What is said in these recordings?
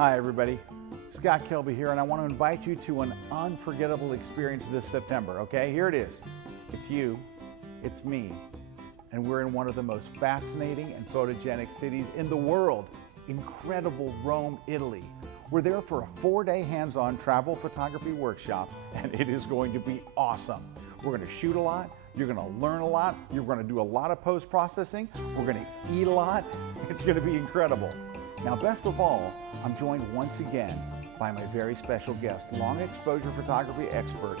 Hi everybody, Scott Kelby here, and I want to invite you to an unforgettable experience this September, okay? Here it is. It's you, it's me, and we're in one of the most fascinating and photogenic cities in the world, incredible Rome, Italy. We're there for a 4-day hands-on travel photography workshop, and it is going to be awesome. We're going to shoot a lot, you're going to learn a lot, you're going to do a lot of post-processing, we're going to eat a lot. It's going to be incredible. Now, best of all, I'm joined once again by my very special guest, long exposure photography expert,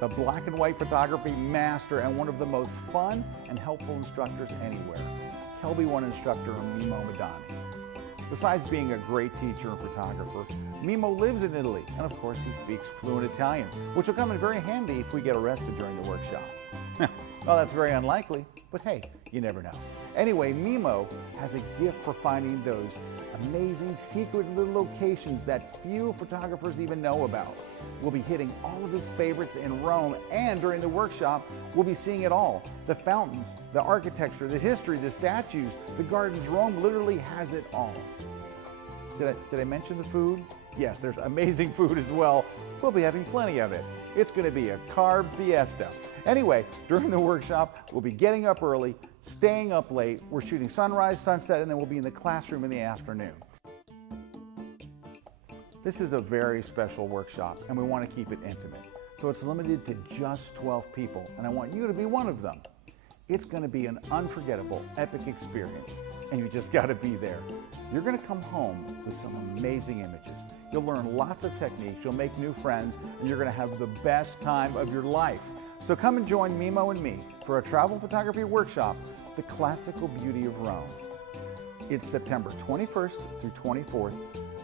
the black and white photography master, and one of the most fun and helpful instructors anywhere, Kelby 1 instructor Mimo Madani. Besides being a great teacher and photographer, Mimo lives in Italy, and of course he speaks fluent Italian, which will come in very handy if we get arrested during the workshop. Well, that's very unlikely, but hey, you never know. Anyway, Mimo has a gift for finding those amazing secret little locations that few photographers even know about. We'll be hitting all of his favorites in Rome, and during the workshop, we'll be seeing it all. The fountains, the architecture, the history, the statues, the gardens. Rome literally has it all. Did I mention the food? Yes, there's amazing food as well. We'll be having plenty of it. It's going to be a carb fiesta. Anyway, during the workshop, we'll be getting up early, staying up late. We're shooting sunrise, sunset, and then we'll be in the classroom in the afternoon. This is a very special workshop, and we want to keep it intimate. So it's limited to just 12 people, and I want you to be one of them. It's going to be an unforgettable, epic experience, and you just got to be there. You're going to come home with some amazing images. You'll learn lots of techniques, you'll make new friends, and you're going to have the best time of your life. So come and join Mimo and me for a travel photography workshop, The Classical Beauty of Rome. It's September 21st through 24th,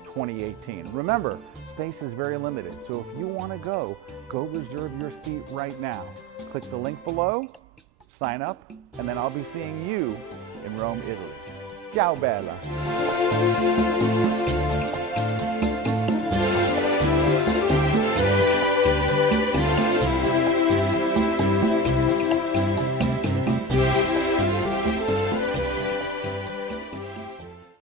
2018. Remember, space is very limited, so if you want to go reserve your seat right now. Click the link below, sign up, and then I'll be seeing you in Rome, Italy. Ciao, bella.